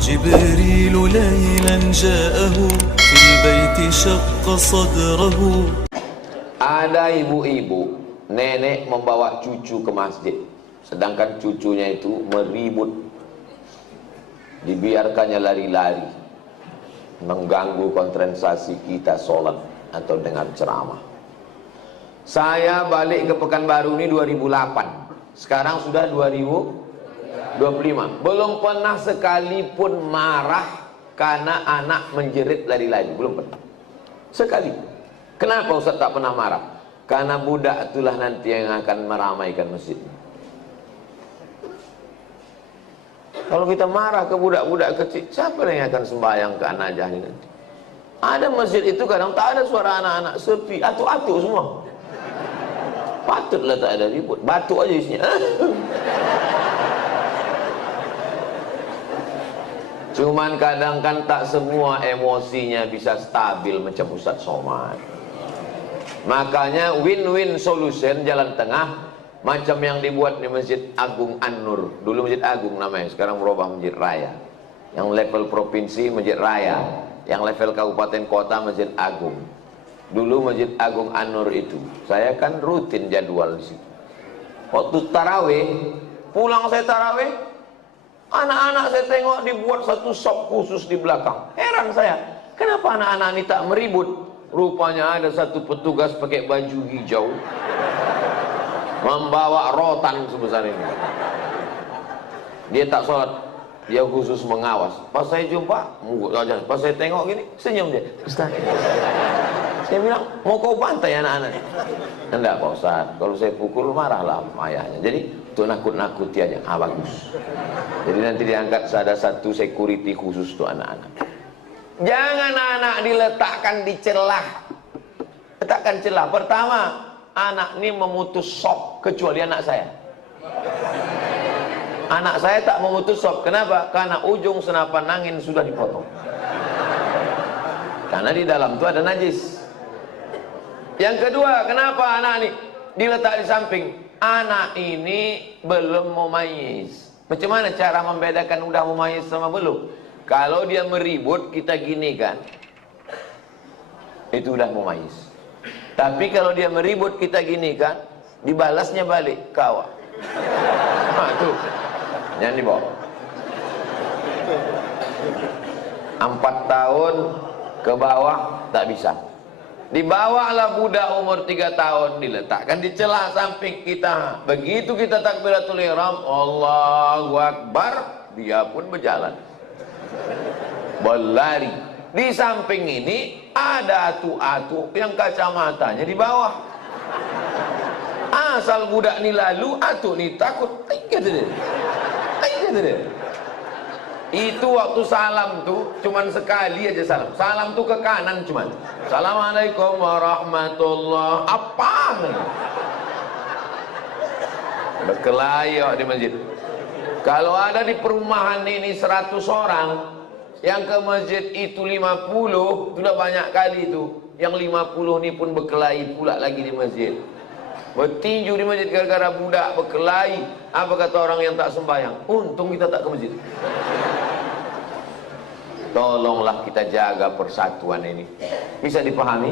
جبريل ليلا جاءه في البيت شق صدره. Ada ibu-ibu, nenek membawa cucu ke masjid, sedangkan cucunya itu meribut, dibiarkannya lari-lari, mengganggu konsentrasi kita sholat atau dengar ceramah. Saya balik ke Pekanbaru ini 2008, sekarang sudah 2025, belum pernah sekalipun marah karena anak menjerit lari-lari, belum pernah sekali. Kenapa Ustaz tak pernah marah? Karena budak itulah nanti yang akan meramaikan masjid. Kalau kita marah ke budak-budak kecil, siapa yang akan sembahyang ke anak jahil nanti? Ada masjid itu kadang tak ada suara anak-anak, sepi, atuk-atuk semua. Patutlah tak ada ribut, batuk aja isinya. Cuman kadang kan tak semua emosinya bisa stabil macam Ustaz Somad. Makanya win-win solution, jalan tengah, macam yang dibuat di Masjid Agung An-Nur. Dulu Masjid Agung namanya, sekarang berubah Masjid Raya. Yang level provinsi Masjid Raya, yang level kabupaten kota Masjid Agung. Dulu Masjid Agung An-Nur itu, saya kan rutin jadwal di situ. Waktu tarawih, pulang saya tarawih, anak-anak saya tengok dibuat satu sop khusus di belakang. Heran saya, kenapa anak-anak ini tak meribut? Rupanya ada satu petugas pakai baju hijau, membawa rotan sebesar ini. Dia tak sholat, dia khusus mengawas. Pas saya jumpa, pas saya tengok gini, senyum dia. Ustaz, saya bilang, mau kau bantai anak-anak? Enggak Pak Ustaz, kalau saya pukul marahlah ayahnya. Jadi untuk nakut-nakuti aja. Bagus. Jadi nanti diangkat ada satu security khusus untuk anak-anak. Jangan anak diletakkan di celah. Letakkan celah. Pertama, anak ini memutus sop, kecuali anak saya. Anak saya tak memutus sop. Kenapa? Karena ujung senapan angin sudah dipotong. Karena di dalam itu ada najis. Yang kedua, kenapa anak ini diletak di samping? Anak ini belum mumayyiz. Macam mana cara membedakan udah mumayyiz sama belum? Kalau dia meribut, kita gini kan, itu udah mumayyiz. Tapi kalau dia meribut, kita gini kan, dibalasnya balik, kawa. Nah, tuh, jangan dibawa. 4 tahun ke bawah tak bisa. Dibawalah budak umur 3 tahun, diletakkan di celah samping kita. Begitu kita takbiratul ihram, Allahu Akbar, dia pun berjalan, berlari. Di samping ini ada atu-atu yang kacamatanya di bawah. Asal budak ni lalu, atu ni takut. Itu waktu salam tuh cuman sekali aja salam. Salam tuh ke kanan cuman. Assalamualaikum warahmatullahi apa? Berkelahi di masjid. Kalau ada di perumahan ini 100 orang, yang ke masjid itu 50, sudah banyak kali itu. Yang 50 ini pun berkelahi pula lagi di masjid. Bertinju di masjid gara-gara budak berkelahi. Apa kata orang yang tak sembahyang? Untung kita tak ke masjid. Tolonglah kita jaga persatuan ini. Bisa dipahami?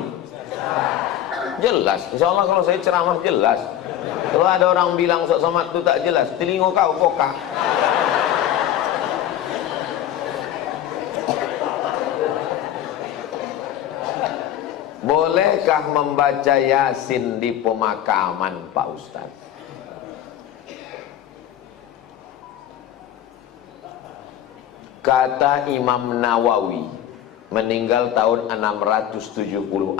Jelas. Insya Allah kalau saya ceramah jelas. Kalau ada orang bilang Ustaz Somad itu tak jelas, telinga kau pokak. Bolehkah membaca Yasin di pemakaman Pak Ustaz? Kata Imam Nawawi, meninggal tahun 676.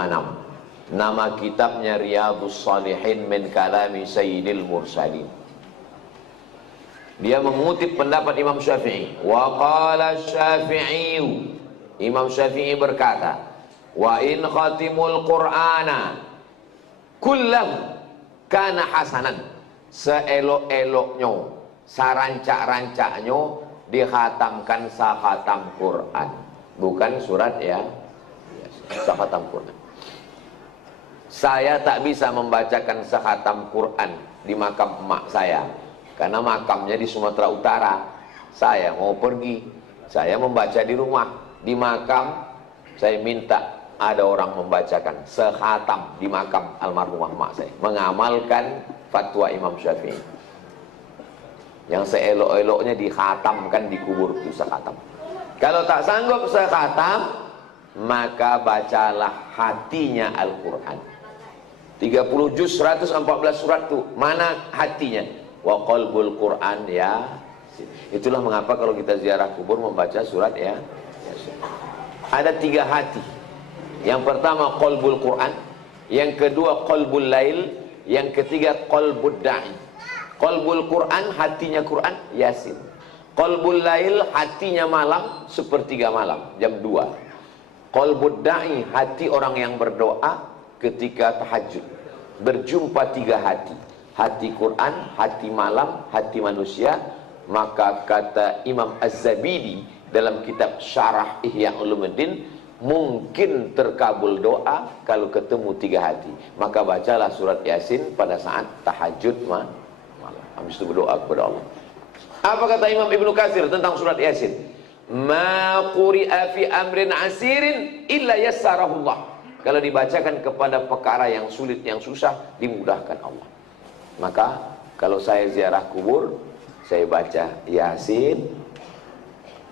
Nama kitabnya Riyadhus Shalihin min kalami Sayyidil Mursalin. Dia mengutip pendapat Imam Syafi'i. Wa qala Syafi'i, Imam Syafi'i berkata, wa in khatimul Qur'ana kullahu kana hasanan. Seelok-eloknya, sarancak-rancaknya dikhatamkan sakhatam Quran. Bukan surat ya, sakhatam Quran. Saya tak bisa membacakan sakhatam Quran di makam emak saya, karena makamnya di Sumatera Utara. Saya mau pergi Saya membaca di rumah, di makam saya minta ada orang membacakan sekhatam di makam almarhumah mak saya, mengamalkan fatwa Imam Syafi'i. Yang seelok-eloknya dikhatamkan di kubur itu sekhatam. Kalau tak sanggup sekhatam, maka bacalah hatinya Al-Quran. 30 juz 114 surat itu, mana hatinya? Wa qalbul Quran ya. Itulah mengapa kalau kita ziarah kubur membaca surat ya. Ada 3 hati. Yang pertama qalbul Quran, yang kedua qalbul lail, yang ketiga qalbud da'i. Qalbul Quran, hatinya Quran, Yasin. Qalbul lail, hatinya malam, sepertiga malam, jam 2. Qalbud da'i, hati orang yang berdoa ketika tahajud. Berjumpa 3 hati. Hati Quran, hati malam, hati manusia. Maka kata Imam Az-Zabidi dalam kitab Syarah Ihya Ulumuddin, mungkin terkabul doa kalau ketemu 3 hati. Maka bacalah surat Yasin pada saat tahajud malam. Habis itu berdoa kepada Allah. Apa kata Imam Ibnu Katsir tentang surat Yasin? Ma quri'a fi amrin asirin illa yassarahullah. Kalau dibacakan kepada perkara yang sulit, yang susah, dimudahkan Allah. Maka kalau saya ziarah kubur, saya baca Yasin,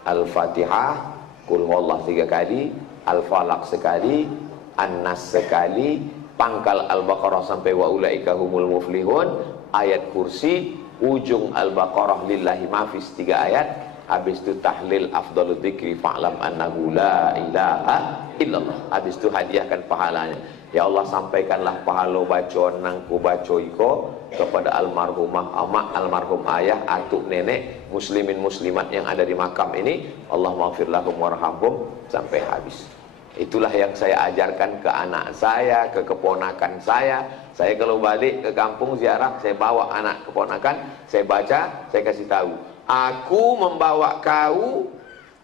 Al-Fatihah, Qul huwallahu 3 kali, Al-Falaq sekali, An-Nas sekali, pangkal Al-Baqarah sampai wa ulaika humul muflihun, ayat kursi, ujung Al-Baqarah lillahi mafis 3 ayat, habis itu tahlil afdalul dzikri fa'lam annahu la ilaha illallah. Habis itu hadiahkan pahalanya. Ya Allah, sampaikanlah pahala bacaan nangku baco iko kepada almarhumah amak, almarhum ayah, atuk nenek, muslimin muslimat yang ada di makam ini. Allah maghfir lahum warhamhum sampai habis. Itulah yang saya ajarkan ke anak saya, ke keponakan saya. Saya kalau balik ke kampung ziarah, saya bawa anak keponakan, saya baca, saya kasih tahu. Aku membawa kau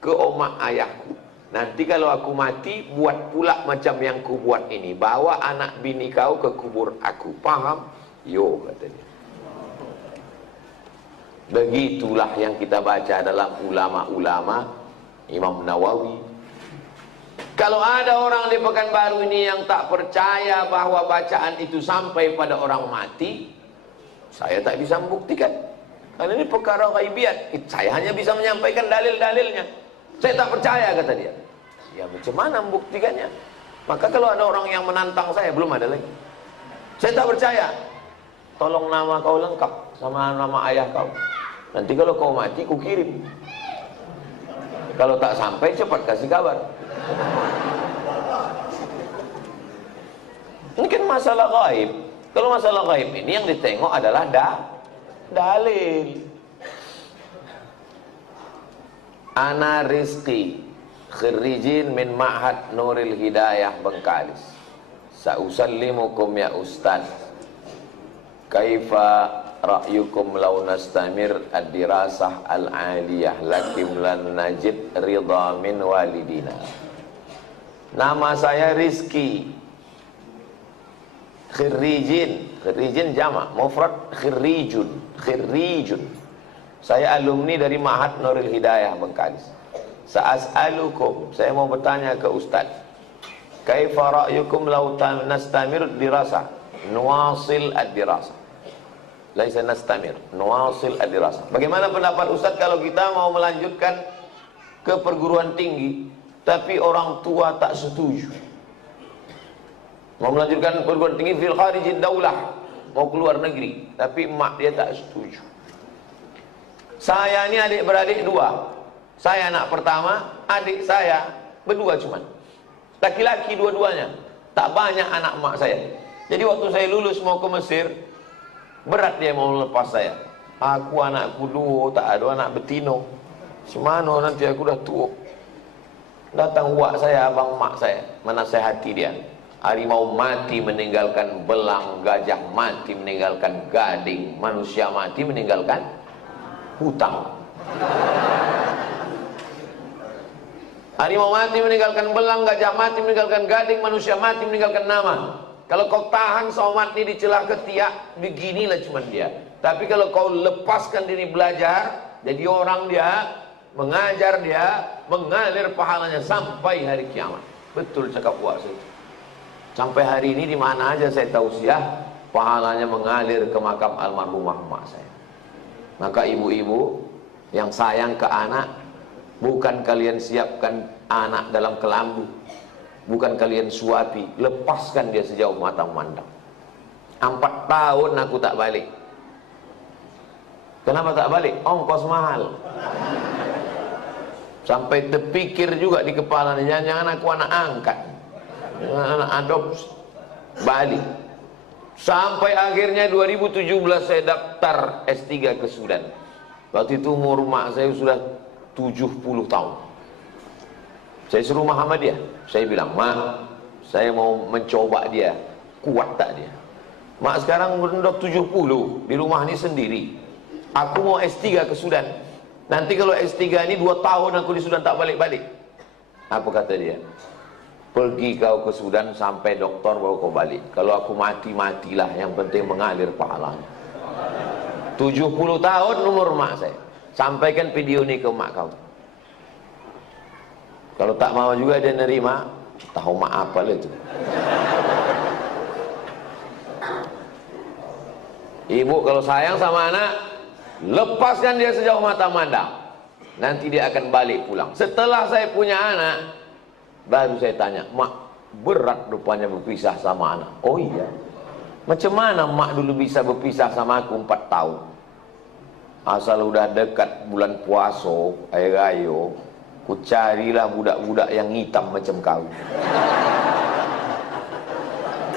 ke omak ayahku. Nanti kalau aku mati, buat pula macam yang ku buat ini. Bawa anak bini kau ke kubur aku. Paham? Yo, katanya. Begitulah yang kita baca dalam ulama-ulama Imam Nawawi. Kalau ada orang di Pekanbaru ini yang tak percaya bahwa bacaan itu sampai pada orang mati, saya tak bisa membuktikan. Karena ini perkara ghaibiat. Saya hanya bisa menyampaikan dalil-dalilnya. Saya tak percaya, kata dia. Ya macam mana membuktikannya? Maka kalau ada orang yang menantang saya, belum ada lagi. Saya tak percaya. Tolong nama kau lengkap sama nama ayah kau. Nanti kalau kau mati, ku kirim. Kalau tak sampai, cepat kasih kabar. Ini kan masalah gaib. Kalau masalah gaib ini yang ditengok adalah dalil. Ana Rizki, khirijin min Ma'had Nuril Hidayah Bengkalis. Sa'usallimukum ya Ustaz. Kaifa ra'yukum law nastamir ad-dirasah al-aliyah lakim lan najid ridha min walidina. Nama saya Rizki. Khirijin jamak, mufrad khirijun. Saya alumni dari Ma'had Nuril Hidayah Bengkalis. Sa'as'alukum, saya mau bertanya ke Ustaz. Kaifa ra'yukum law nastamir dirasah, nuwasil ad-dirasah. Laisa nastamir, nuwasil ad-dirasah. Bagaimana pendapat Ustaz kalau kita mau melanjutkan ke perguruan tinggi, tapi orang tua tak setuju? Mau melanjutkan perguruan tinggi fil kharijid daulah, mau keluar negeri, tapi mak dia tak setuju. Saya ini adik-beradik 2. Saya anak pertama, adik saya berdua cuman. Laki-laki dua-duanya. Tak banyak anak mak saya. Jadi waktu saya lulus mau ke Mesir, berat dia mau lepas saya. Aku anakku 2, tak ada anak betino. Semana nanti aku dah tua. Datang uak saya, abang mak saya, menasihati dia. Harimau mati meninggalkan belang, gajah mati meninggalkan gading, manusia mati meninggalkan hutang. Harimau mati meninggalkan belang, gajah mati meninggalkan gading, manusia mati meninggalkan nama. Kalau kau tahan somat ini di celah ketiak, beginilah cuman dia. Tapi kalau kau lepaskan diri belajar, jadi orang dia, mengajar dia, mengalir pahalanya sampai hari kiamat. Betul cakap Wak saya. Sampai hari ini di mana aja saya tausiah, pahalanya mengalir ke makam almarhumah mak saya. Maka ibu-ibu yang sayang ke anak, bukan kalian siapkan anak dalam kelambu, bukan kalian suapi, lepaskan dia sejauh mata memandang. 4 tahun aku tak balik. Kenapa tak balik? Ongkos mahal. Sampai terpikir juga di kepala, jangan-jangan aku anak angkat, anak adopsi, balik. Sampai akhirnya 2017 saya daftar S3 ke Sudan. Waktu itu umur mak saya sudah 70 tahun. Saya suruh Muhammadiyah. Saya bilang, "Mak, saya mau mencoba dia, kuat tak dia?" Mak sekarang udah 70, di rumah ini sendiri. Aku mau S3 ke Sudan. Nanti kalau S3 ini 2 tahun aku di Sudan tak balik-balik. Apa kata dia? Pergi kau ke Sudan sampai doktor baru kau balik. Kalau aku mati, matilah, yang penting mengalir pahalanya. 70 tahun umur mak saya. Sampaikan video ini ke mak kau. Kalau tak mau juga dia nerima, tahu mak apa lah itu. Ibu kalau sayang sama anak, lepaskan dia sejauh mata mandang. Nanti dia akan balik pulang. Setelah saya punya anak, baru saya tanya, "Mak, berat rupanya berpisah sama anak." "Oh iya." "Macam mana mak dulu bisa berpisah sama aku 4 tahun? Asal udah dekat bulan puasa, air ayo, ku carilah budak-budak yang hitam macam kau.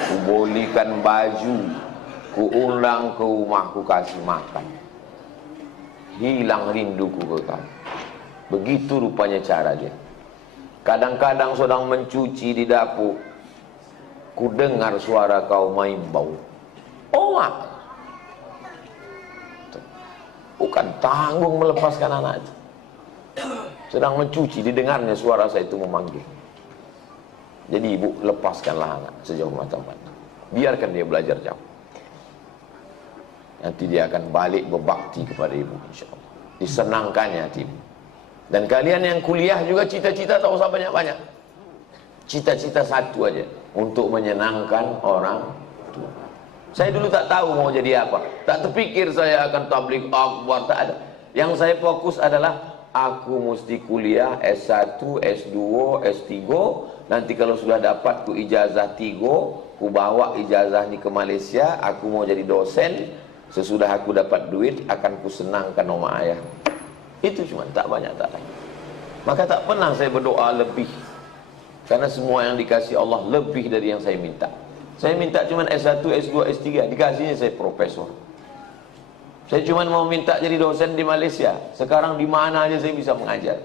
Ku bolikan baju, ku undang ke rumah, ku kasih makan. Hilang rinduku ke kau." Begitu rupanya cara dia. Kadang-kadang sedang mencuci di dapur, ku dengar suara kau main bau. "Oh mak." Bukan tanggung melepaskan anak itu. Sedang mencuci, didengarnya suara saya itu memanggil. Jadi ibu, lepaskanlah anak sejauh mata-mata. Biarkan dia belajar jauh. Nanti dia akan balik berbakti kepada ibu, insya Allah. Disenangkannya hati ibu. Dan kalian yang kuliah juga cita-cita tak usah banyak-banyak. Cita-cita satu aja, untuk menyenangkan orang tua. Saya dulu tak tahu mau jadi apa. Tak terpikir saya akan tabligh akbar, tak ada. Yang saya fokus adalah aku mesti kuliah S1, S2, S3. Nanti kalau sudah dapat ku ijazah 3, ku bawa ijazah ini ke Malaysia. Aku mau jadi dosen. Sesudah aku dapat duit, akan ku senangkan oma ayah. Itu cuma, tak banyak, tak lain. Maka tak pernah saya berdoa lebih, karena semua yang dikasih Allah lebih dari yang saya minta. Saya minta cuma S1, S2, S3, dikasihnya saya profesor. Saya cuma mau minta jadi dosen di Malaysia. Sekarang di mana aja saya bisa mengajar.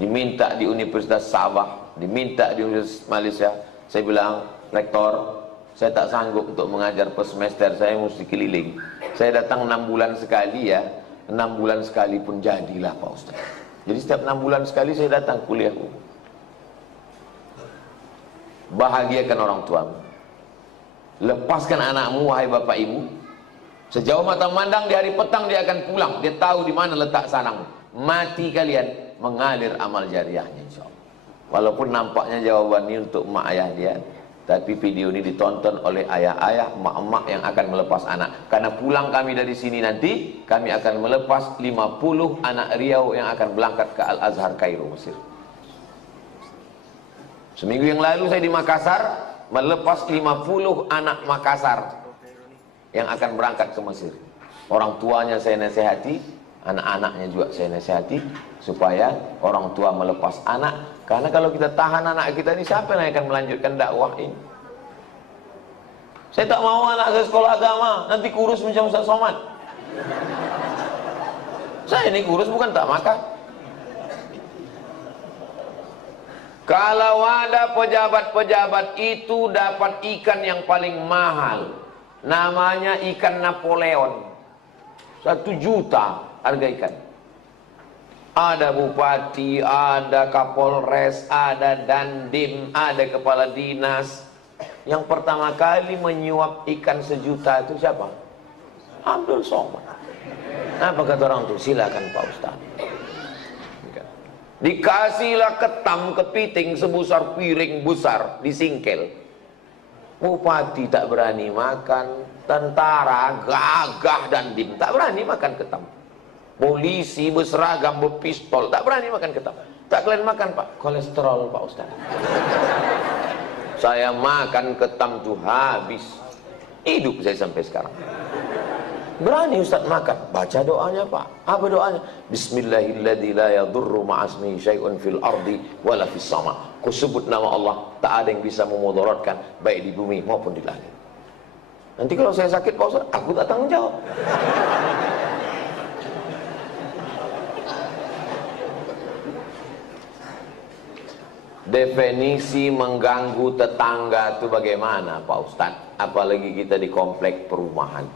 Diminta di Universitas Sabah, diminta di Universitas Malaysia. Saya bilang, "Rektor, saya tak sanggup untuk mengajar per semester, saya mesti keliling. Saya datang 6 bulan sekali ya. 6 bulan sekali pun jadilah Pak Ustaz." Jadi setiap 6 bulan sekali saya datang kuliah. Bahagiakan orang tuamu. Lepaskan anakmu, wahai bapak ibu. Sejauh mata memandang, di hari petang dia akan pulang. Dia tahu di mana letak sarangmu. Mati kalian, mengalir amal jariahnya insya Allah. Walaupun nampaknya jawaban ini untuk mak ayah dia, tapi video ini ditonton oleh ayah-ayah, mak-mak yang akan melepas anak. Karena pulang kami dari sini nanti, kami akan melepas 50 anak Riau yang akan berangkat ke Al-Azhar Kairo, Mesir. Seminggu yang lalu saya di Makassar, melepas 50 anak Makassar yang akan berangkat ke Mesir. Orang tuanya saya nasihati, anak-anaknya juga saya nasihati, supaya orang tua melepas anak. Karena kalau kita tahan anak kita ini, siapa yang akan melanjutkan dakwah ini? Saya tak mau anak saya sekolah agama, nanti kurus macam Ustaz Somad. Saya ini kurus bukan tak makan. Kalau ada pejabat-pejabat itu dapat ikan yang paling mahal, namanya ikan Napoleon, 1 juta harga ikan. Ada bupati, ada kapolres, ada dandim, ada kepala dinas. Yang pertama kali menyuap ikan 1 juta itu siapa? Abdul Somad. Apa kata orang itu? Silakan Pak Ustaz. Dikasihlah ketam kepiting sebesar piring besar, disingkel. Bupati tak berani makan, tentara gagah dan dim tak berani makan ketam. Polisi berseragam berpistol tak berani makan ketam. Tak kalian makan Pak, kolesterol Pak Ustaz. Saya makan ketam tuh habis, hidup saya sampai sekarang. Berani Ustaz makan, baca doanya Pak. Apa doanya? Bismillahilladzi la yadurru ma'asmihi syai'un fil ardi wala fis sama. Ku sebut nama Allah, tak ada yang bisa memudaratkan baik di bumi maupun di langit. Nanti kalau saya sakit Pak Ustaz, aku tak tanggung jawab. Definisi mengganggu tetangga itu bagaimana Pak Ustaz? Apalagi kita di komplek perumahan.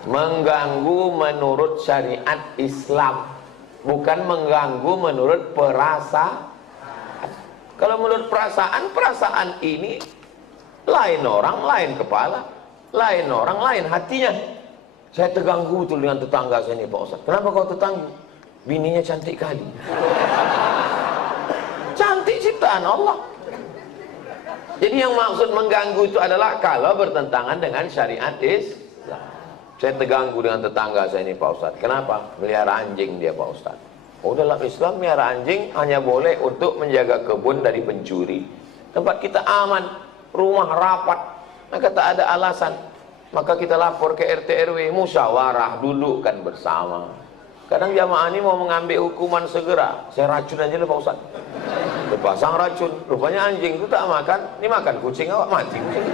Mengganggu menurut syariat Islam, bukan mengganggu menurut perasaan. Kalau menurut perasaan, perasaan ini lain orang, lain kepala, lain orang, lain hatinya. Saya terganggu tuh dengan tetangga saya ini Pak Ustaz. Kenapa kau terganggu? Bininya cantik kali. Cantik ciptaan Allah. Jadi yang maksud mengganggu itu adalah kalau bertentangan dengan syariat Islam. Saya terganggu dengan tetangga saya ini Pak Ustaz. Kenapa? Melihara anjing dia Pak Ustaz. Oh, dalam Islam melihara anjing hanya boleh untuk menjaga kebun dari pencuri. Tempat kita aman, rumah rapat, maka tak ada alasan. Maka kita lapor ke RT RW, musyawarah, dudukkan bersama. Kadang jamaah ini mau mengambil hukuman segera, saya racun aja lah Pak Ustaz. Dipasang racun, rupanya anjing itu tak makan, ini makan kucing awak mati kucing.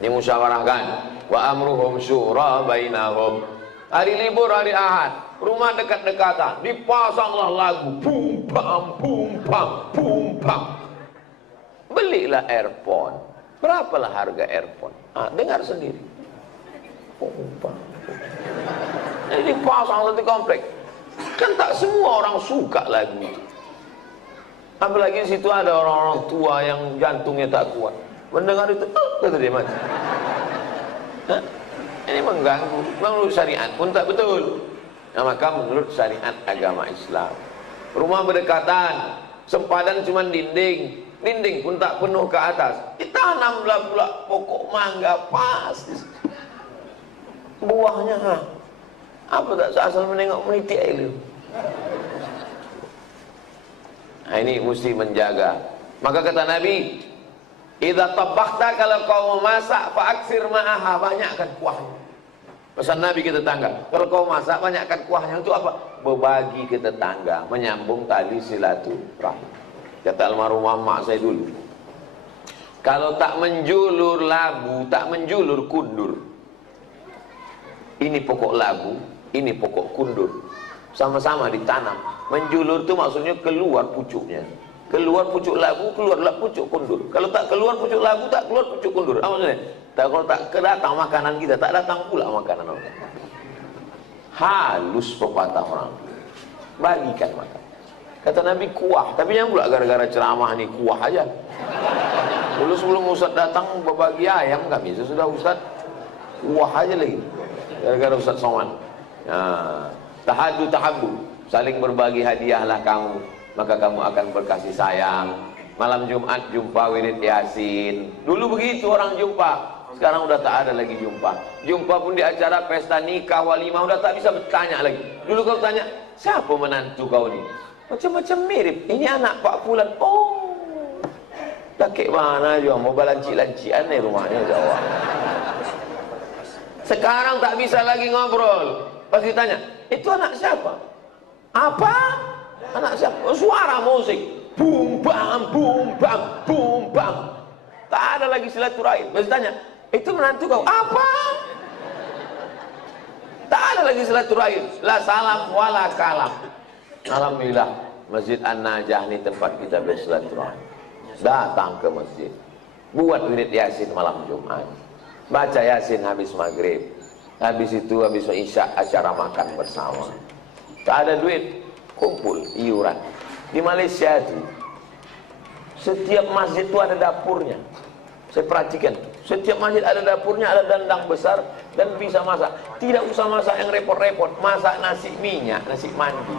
Ini musyawarahkan. Wa amruhum syura bainahum. Hari libur, hari Ahad, rumah dekat-dekatan, dipasanglah lagu bum bam bum bam bum bam. Belilah earphone. Berapalah harga earphone? Dengar sendiri. Bum bam. Jadi dipasang di komplek. Kan tak semua orang suka lagu itu. Apalagi di situ ada orang-orang tua yang jantungnya tak kuat. Mendengar itu, kata dia mati. Ini mengganggu. Menurut syariat pun tak betul. Nah, maka menurut syariat agama Islam, rumah berdekatan, sempadan cuma dinding, dinding pun tak penuh ke atas, ditanamlah pula pokok mangga pas. Buahnya apa tak asal menengok meniti air. Nah, ini mesti menjaga. Maka kata Nabi, idza tabakhta, kalau kau memasak, fa'aksir ma'aha, banyakkan kuahnya. Pesan Nabi ke tetangga, kalau kau masak, banyakkan kuahnya. Untuk apa? Berbagi ke tetangga, menyambung tali silaturahim. Kata almarhumah mak saya dulu, kalau tak menjulur labu, tak menjulur kundur. Ini pokok labu, ini pokok kundur, sama-sama ditanam. Menjulur itu maksudnya keluar pucuknya. Keluar pucuk labu, keluarlah pucuk kundur. Kalau tak keluar pucuk labu, tak keluar pucuk kundur. Apa maksudnya? Kalau tak kedatang makanan kita, tak datang pula makanan orang. Halus pepatah orang. Bagikan makan. Kata Nabi kuah, tapi yang pula gara-gara ceramah ni kuah aja. Dulu sebelum Ustaz datang berbagi ayam kami, sesudah Ustaz kuah aja lagi. Gara-gara Ustaz Somad. Tahadu tahabu, saling berbagi hadiahlah kamu, maka kamu akan berkasih sayang. Malam Jumat jumpa wirid Yasin. Dulu begitu orang jumpa. Sekarang udah tak ada lagi jumpa. Jumpa pun di acara pesta nikah, walimah, udah tak bisa bertanya lagi. Dulu kau tanya, siapa menantu kau ni? Macam-macam mirip. Ini anak Pak Fulan. Oh, dakik mana juga, mau balancik-lancian ni rumahnya jauh. Sekarang tak bisa lagi ngobrol. Pas ditanya, itu anak siapa? Apa? Anak siapa? Oh, suara musik. Bum bam, bum bam, bum bam. Tak ada lagi silaturahim. Pas ditanya, itu menantu kau? Apa? Tak ada lagi silaturahim. La salam wala kalam. Alhamdulillah, Masjid An-Najah ini tempat kita bersilaturahim. Datang ke masjid, buat wirid Yasin malam Jumat, baca Yasin habis maghrib, habis itu habis isya acara makan bersama. Tak ada duit, kumpul iuran. Di Malaysia itu setiap masjid itu ada dapurnya. Saya perhatikan, setiap masjid ada dapurnya, ada dandang besar dan bisa masak. Tidak usah masak yang repot-repot, masak nasi minyak, nasi mandi.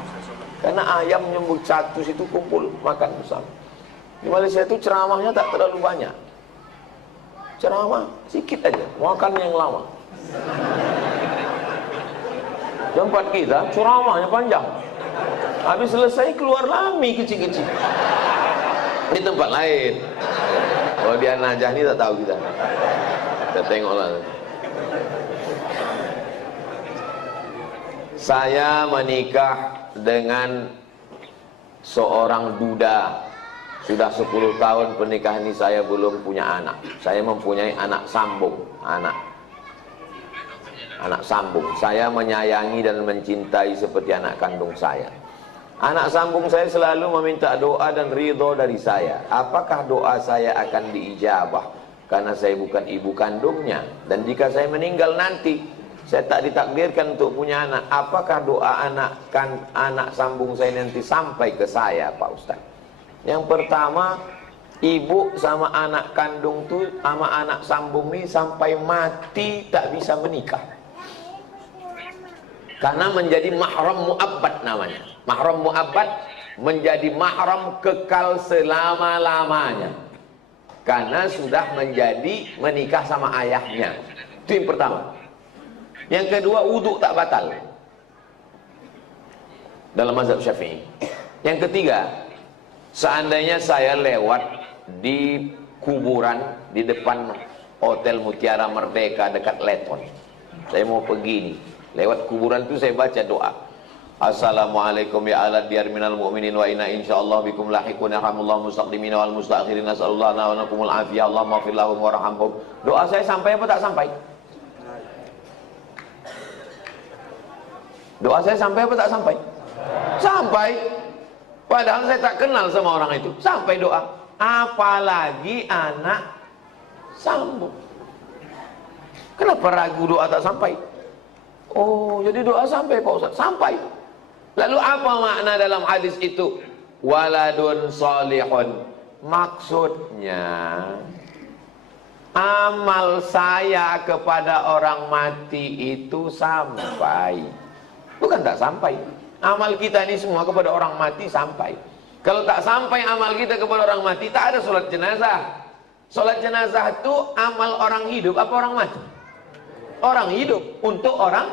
Karena ayam nyembut satu situ kumpul makan bersama. Di Malaysia itu ceramahnya tak terlalu banyak. Ceramah sedikit aja, makan yang lama. Tempat kita ceramahnya panjang. Habis selesai keluar lami kecil-kecil. Di tempat lain. Kalau di An-Najah ini tak tahu kita. Kita tengoklah. Saya menikah dengan seorang duda. Sudah 10 tahun pernikahan ini saya belum punya anak. Saya mempunyai anak sambung, anak sambung. Saya menyayangi dan mencintai seperti anak kandung saya. Anak sambung saya selalu meminta doa dan ridho dari saya. Apakah doa saya akan diijabah? Karena saya bukan ibu kandungnya. Dan jika saya meninggal nanti, saya tak ditakdirkan untuk punya anak. Apakah doa anak sambung saya nanti sampai ke saya, Pak Ustaz? Yang pertama, ibu sama anak kandung tuh sama anak sambung ini sampai mati tak bisa menikah. Karena menjadi mahram mu'abbad namanya. Mahram mu'abbad menjadi mahram kekal selama-lamanya. Karena sudah menjadi menikah sama ayahnya. Itu yang pertama. Yang kedua, wudhu tak batal dalam mazhab Syafi'i. Yang ketiga, seandainya saya lewat di kuburan di depan Hotel Mutiara Merdeka dekat Leton, saya mau pergi nih, lewat kuburan itu saya baca doa, Assalamualaikum ya ala diyar minal mu'minin wa inna insyaallah bikum lahiqun yarhamullahu mustaqdimin wal mustakhirin nasallallahu wa nakumul afiyah Allahumma fir lahum warhamhum. Doa saya sampai apa tak sampai? Doa saya sampai apa tak sampai? Sampai. Padahal saya tak kenal sama orang itu. Sampai doa. Apalagi anak sambung. Kenapa ragu doa tak sampai? Oh, jadi doa sampai Pak Ustaz. Sampai. Lalu apa makna dalam hadis itu? Waladun salihun. Maksudnya amal saya kepada orang mati itu sampai. Bukan tak sampai. Amal kita ini semua kepada orang mati sampai. Kalau tak sampai amal kita kepada orang mati, tak ada sholat jenazah. Sholat jenazah itu amal orang hidup apa orang mati? Orang hidup untuk orang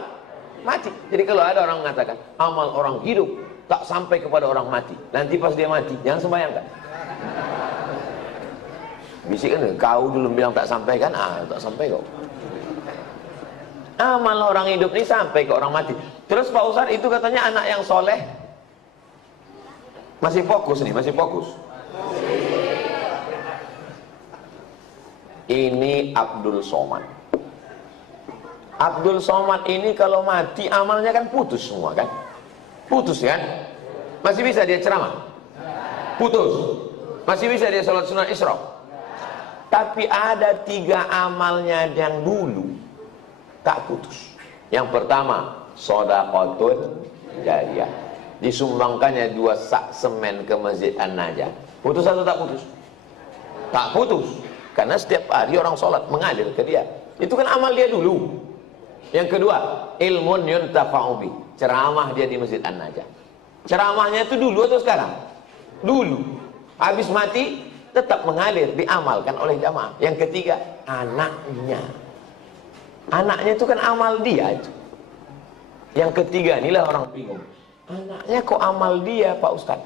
mati. Jadi kalau ada orang mengatakan amal orang hidup tak sampai kepada orang mati, nanti pas dia mati jangan sembahyangkan. Bisikkan, kau dulu bilang tak sampai kan? Tak sampai kau. Amal orang hidup ini sampai ke orang mati. Terus Pak Ustaz itu katanya anak yang soleh. Masih fokus nih, masih fokus. Ini Abdul Somad. Abdul Somad ini kalau mati amalnya kan putus semua kan? Putus kan? Masih bisa dia ceramah? Putus. Masih bisa dia sholat sunat Isra? Tapi ada 3 amalnya yang dulu tak putus. Yang pertama, shadaqatun jariyah. Disumbangkannya 2 sak semen ke Masjid An-Najah. Putus atau tak putus? Tak putus. Karena setiap hari orang sholat mengalir ke dia. Itu kan amal dia dulu. Yang kedua, ilmun yuntafa'u bi. Ceramah dia di Masjid An-Najah. Ceramahnya itu dulu atau sekarang? Dulu. Habis mati tetap mengalir, diamalkan oleh jamaah. Yang ketiga, anaknya. Anaknya itu kan amal dia itu. Yang ketiga, inilah orang bingung. Anaknya kok amal dia, Pak Ustaz?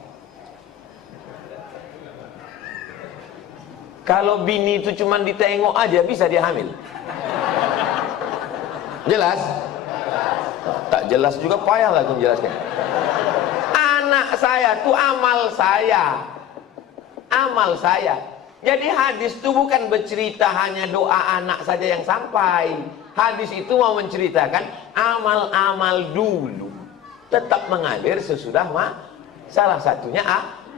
Kalau bini itu cuma ditengok aja bisa dia hamil. Jelas? Tak jelas juga payahlah aku menjelaskan. Anak saya itu amal saya. Amal saya. Jadi hadis itu bukan bercerita hanya doa anak saja yang sampai. Hadis itu mau menceritakan amal-amal dulu tetap mengalir sesudah salah satunya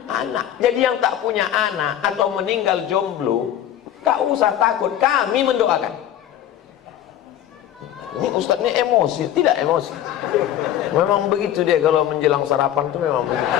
anak. Jadi yang tak punya anak atau meninggal jomblo, tak usah takut, kami mendoakan. Ini Ustadz ini emosi, tidak emosi. Memang begitu dia kalau menjelang sarapan tuh memang begitu.